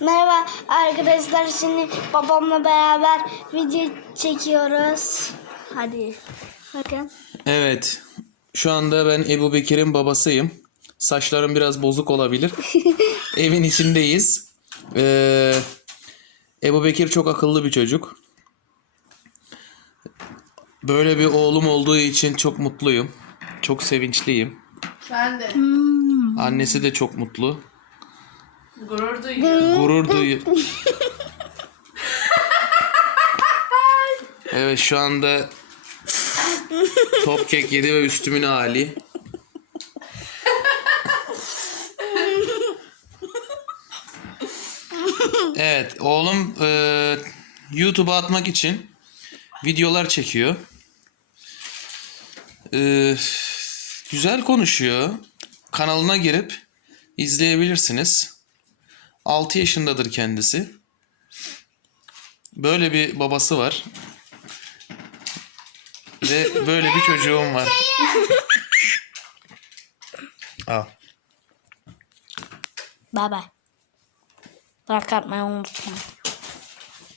Merhaba arkadaşlar şimdi babamla beraber video çekiyoruz. Hadi bakın. Evet. Şu anda ben Ebu Bekir'in babasıyım. Saçlarım biraz bozuk olabilir. Evin içindeyiz. Ee, Ebu Bekir çok akıllı bir çocuk. Böyle bir oğlum olduğu için çok mutluyum. Çok sevinçliyim. Ben de Annesi de çok mutlu. Gurur duyuyorum. Gurur duyuyor. Evet şu anda top kek yedi ve üstümün hali. Evet oğlum e, YouTube'a atmak için videolar çekiyor. E, güzel konuşuyor. Kanalına girip izleyebilirsiniz. 6 yaşındadır kendisi. Böyle bir babası var. Ve böyle bir çocuğum var. Al. Bye. Bırak atmayı unutma.